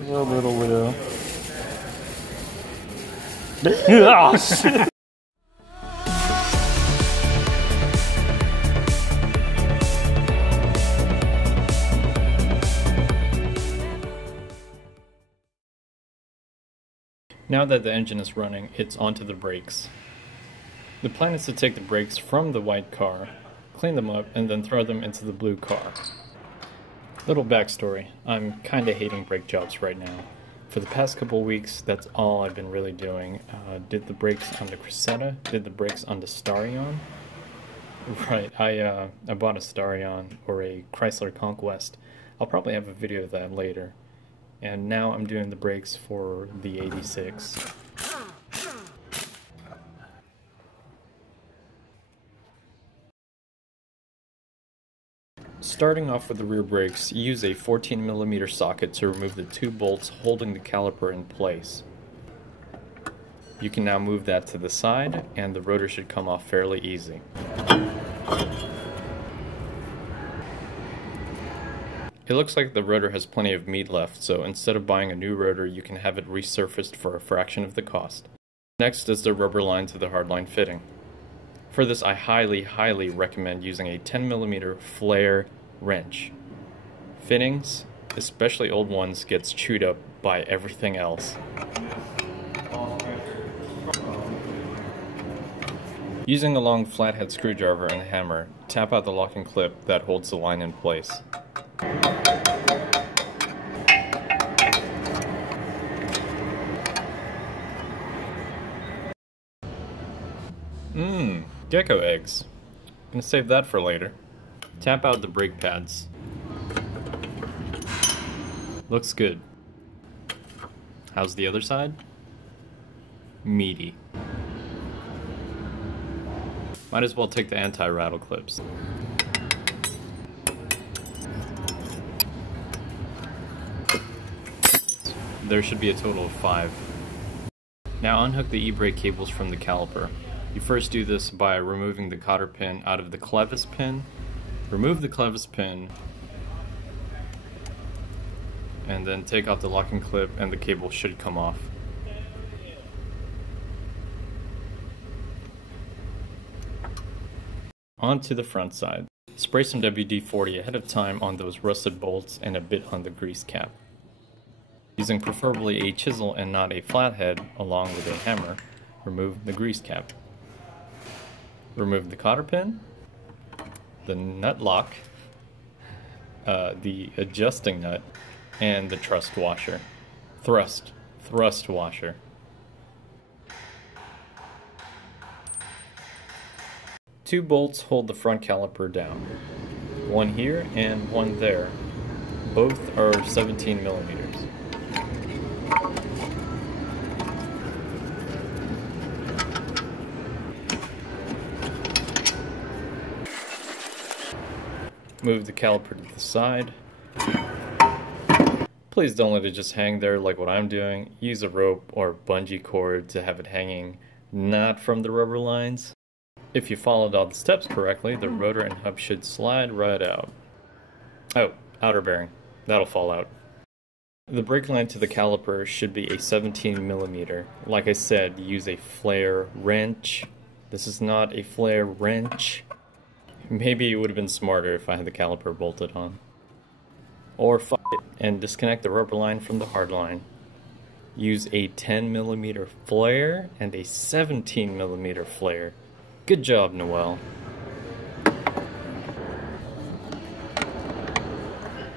You little widow. Oh, shit. Now that the engine is running, it's onto the brakes. The plan is to take the brakes from the white car, clean them up, and then throw them into the blue car. Little backstory, I'm kinda hating brake jobs right now. For the past couple weeks, that's all I've been really doing. Did the brakes on the Cressetta, did the brakes on the Starion. Right, I bought a Starion, or a Chrysler Conquest. I'll probably have a video of that later. And now I'm doing the brakes for the 86. Starting off with the rear brakes, use a 14mm socket to remove the two bolts holding the caliper in place. You can now move that to the side, and the rotor should come off fairly easy. It looks like the rotor has plenty of meat left, so instead of buying a new rotor, you can have it resurfaced for a fraction of the cost. Next is the rubber line to the hardline fitting. For this, I highly recommend using a 10mm flare wrench. Fittings, especially old ones, gets chewed up by everything else. Using a long flathead screwdriver and hammer, tap out the locking clip that holds the line in place. Gecko eggs. Gonna save that for later. Tap out the brake pads. Looks good. How's the other side? Meaty. Might as well take the anti-rattle clips. There should be a total of 5. Now unhook the e-brake cables from the caliper. You first do this by removing the cotter pin out of the clevis pin. Remove the clevis pin, and then take out the locking clip, and the cable should come off. On to the front side. Spray some WD-40 ahead of time on those rusted bolts and a bit on the grease cap. Using preferably a chisel and not a flathead, along with a hammer, remove the grease cap. Remove the cotter pin, the nut lock, the adjusting nut, and the thrust washer. Thrust washer. Two bolts hold the front caliper down. One here and one there. Both are 17mm. Move the caliper to the side. Please don't let it just hang there like what I'm doing. Use a rope or bungee cord to have it hanging not from the rubber lines. If you followed all the steps correctly, the rotor and hub should slide right out. Oh, outer bearing. That'll fall out. The brake line to the caliper should be a 17mm. Like I said, use a flare wrench. This is not a flare wrench. Maybe it would have been smarter if I had the caliper bolted on. Or f*** it and disconnect the rubber line from the hard line. Use a 10mm flare and a 17mm flare. Good job, Noel.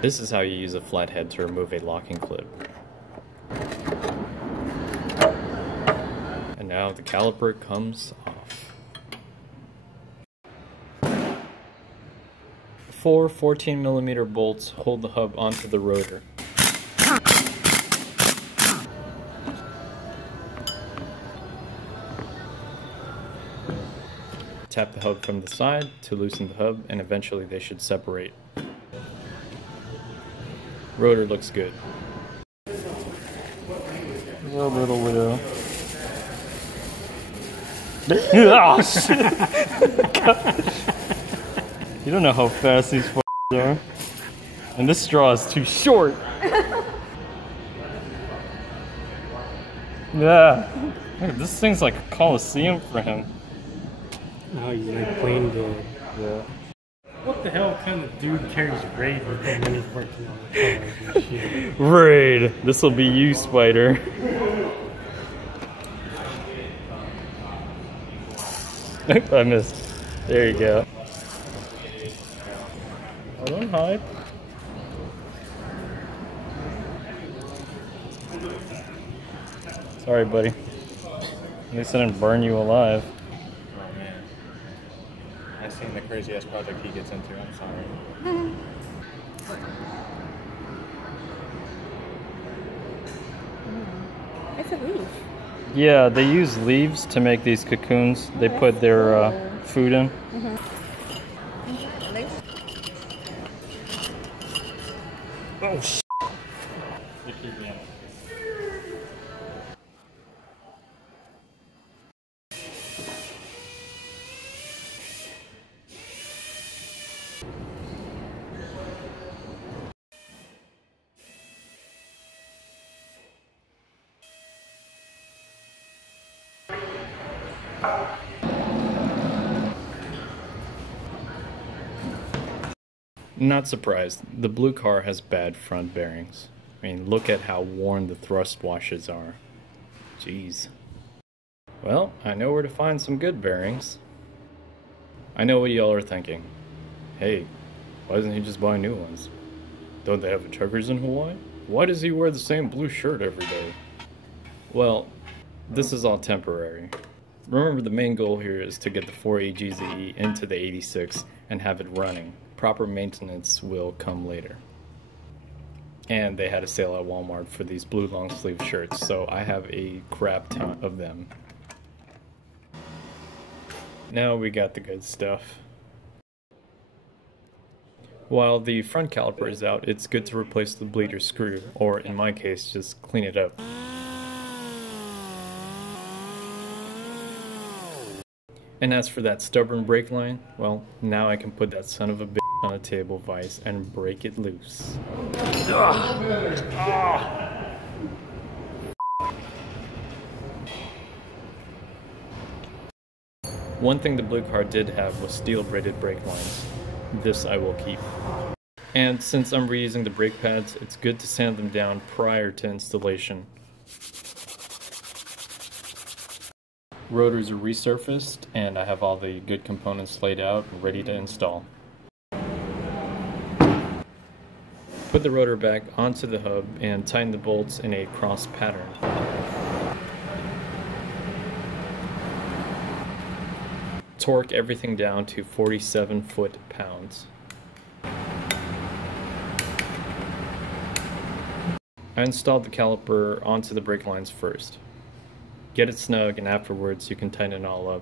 This is how you use a flathead to remove a locking clip. And now the caliper comes off. 4 14mm bolts hold the hub onto the rotor. Tap the hub from the side to loosen the hub, and eventually they should separate. Rotor looks good. You little widow. Oh, shit. Gosh. You don't know how fast these are. And this straw is too short. Yeah. Look, this thing's like a coliseum for him. Oh, he's like playing the... Yeah. What the hell kind of dude carries Raid with him when he's working on the cars and shit? Raid. This will be you, Spider. I missed. There you go. Oh, don't hide. Sorry, buddy. At least I didn't burn you alive. Oh man. I've seen the crazy ass project he gets into, I'm sorry. It's a leaf. Yeah, they use leaves to make these cocoons. They put their food in. Oh, shit. Not surprised. The blue car has bad front bearings. I mean, look at how worn the thrust washers are. Jeez. Well, I know where to find some good bearings. I know what y'all are thinking. Hey, why doesn't he just buy new ones? Don't they have truckers in Hawaii? Why does he wear the same blue shirt every day? Well, this is all temporary. Remember, the main goal here is to get the 4AGZE into the 86 and have it running. Proper maintenance will come later. And they had a sale at Walmart for these blue long sleeve shirts, so I have a crap ton of them. Now we got the good stuff. While the front caliper is out, it's good to replace the bleeder screw, or in my case, just clean it up. And as for that stubborn brake line, well, now I can put that son of a bitch on a table vise and break it loose. One thing the blue car did have was steel braided brake lines. This I will keep. And since I'm reusing the brake pads, it's good to sand them down prior to installation. Rotors are resurfaced, and I have all the good components laid out and ready to install. Put the rotor back onto the hub and tighten the bolts in a cross pattern. Torque everything down to 47 foot-pounds. I installed the caliper onto the brake lines first. Get it snug, and afterwards you can tighten it all up.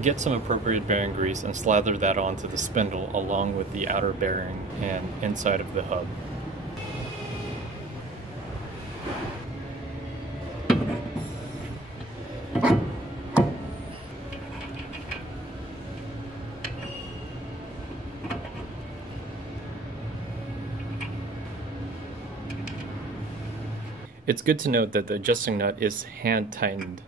Get some appropriate bearing grease and slather that onto the spindle along with the outer bearing and inside of the hub. It's good to note that the adjusting nut is hand tightened.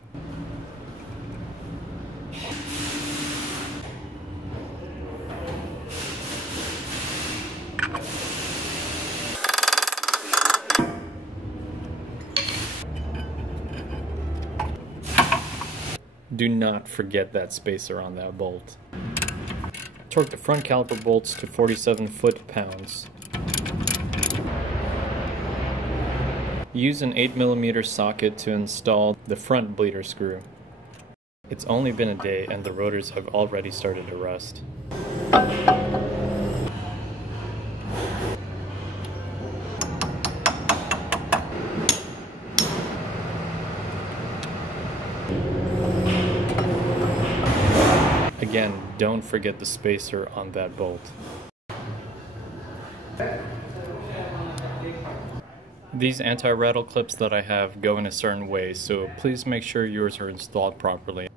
Do not forget that spacer on that bolt. Torque the front caliper bolts to 47 foot-pounds. Use an 8mm socket to install the front bleeder screw. It's only been a day and the rotors have already started to rust. Again, don't forget the spacer on that bolt. These anti-rattle clips that I have go in a certain way, so please make sure yours are installed properly.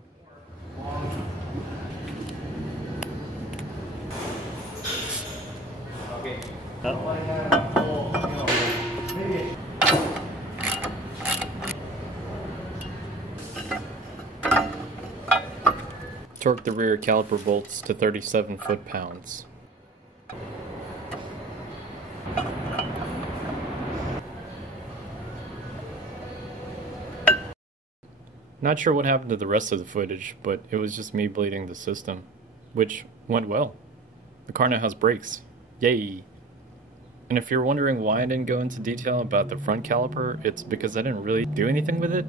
Torque the rear caliper bolts to 37 foot-pounds. Not sure what happened to the rest of the footage, but it was just me bleeding the system, which went well. The car now has brakes. Yay! And if you're wondering why I didn't go into detail about the front caliper, it's because I didn't really do anything with it.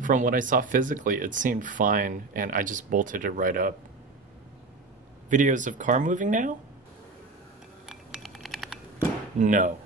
From what I saw physically, it seemed fine, and I just bolted it right up. Videos of car moving now? No.